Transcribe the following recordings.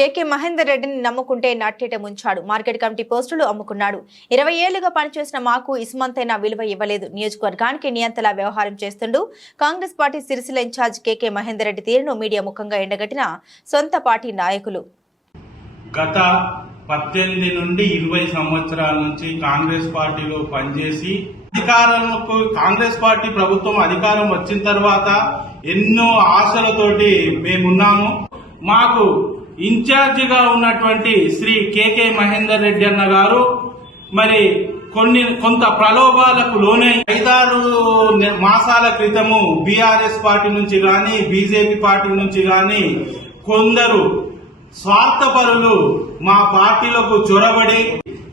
కేకే మహేందర్ రెడ్డిని నమ్ముకుంటే నట్టేట ముంచాడు. మార్కెట్ కమిటీ పోస్టులు అమ్ముకున్నాడు. ఇరవై ఏళ్ళుగా పనిచేసిన మాకు ఇసుమంతైన విలువ ఇవ్వలేదు. నియోజకవర్గానికి నియంతలా వ్యవహారం చేస్తుండు. Congress party Sircilla in charge KK Mahender Reddy తీరును మీడియా ముఖంగా ఎండగట్టిన సొంత పార్టీ నాయకులు. గత పద్దెనిమిది నుండి ఇరవై సంవత్సరాల నుంచి కాంగ్రెస్ పార్టీలో పనిచేసి అధికారంలో కాంగ్రెస్ పార్టీ ప్రభుత్వం అధికారం వచ్చిన తర్వాత ఎన్నో ఆశలతోటి మేమున్నాము. మాకు ఇన్ఛార్జిగా ఉన్నటువంటి శ్రీ కేకే మహేందర్ రెడ్డి అన్న గారు మరి కొన్ని కొంత ప్రలోభాలకు లోనై ఐదారు మాసాల క్రితము బీఆర్ఎస్ పార్టీ నుంచి గాని బీజేపీ పార్టీ నుంచి గాని కొందరు స్వార్థపరులు మా పార్టీలకు చొరబడి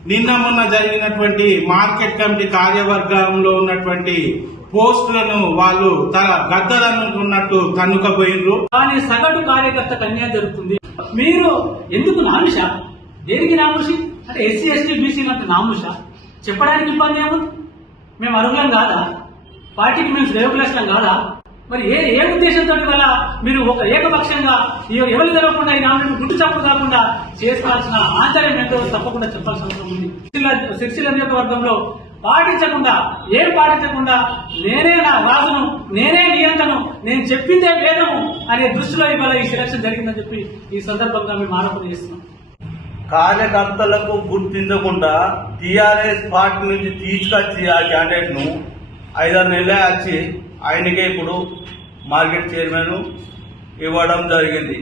నిన్న మొన్న జరిగినటువంటి మార్కెట్ కమిటీ కార్యవర్గంలో ఉన్నటువంటి పోస్టులను వాళ్ళు తన గద్దలనుకున్నట్టు తన్నుకపోయినరు కానీ సగటు కార్యకర్త కన్యా జరుగుతుంది మీరు ఎందుకు నాముష దేనికి నాముషి అంటే ఎస్సీ ఎస్టీ బీసీ అంటే నాముష చెప్పడానికి ఇబ్బంది ఏముంది? మేము అర్హులం కాదా? పార్టీకి మేము శ్రేయోభిలాషం కాదా? మరి ఏ ఏ ఉద్దేశంతో వల్ల మీరు ఒక ఏకపక్షంగా ఎవరు తెలవకుండా ఈ నామినేషన్ గుట్టు చప్పుడు కాకుండా చేసుకోవాల్సిన ఆంతర్యం ఏంటో తప్పకుండా చెప్పాల్సిన అవసరం ఉంది. సిరిసిల్ల- నియోజకవర్గంలో పాటించకుండా ఏం పాటించకుండా నేనే నా రాజును నేనే నేను చెప్పిందే వేదము అనే దృష్టిలో ఇవాళ ఈ సెలక్షన్ జరిగిందని చెప్పి ఈ సందర్భంగా మేము ఆరోపణ చేస్తున్నాం. కార్యకర్తలకు గుర్తించకుండా టీఆర్ఎస్ పార్టీ నుంచి తీసుకొచ్చి ఆ క్యాండిడేట్ను ఐదారు నెలలే వచ్చి ఆయనకే ఇప్పుడు మార్కెట్ చైర్మన్ ఇవ్వడం జరిగింది.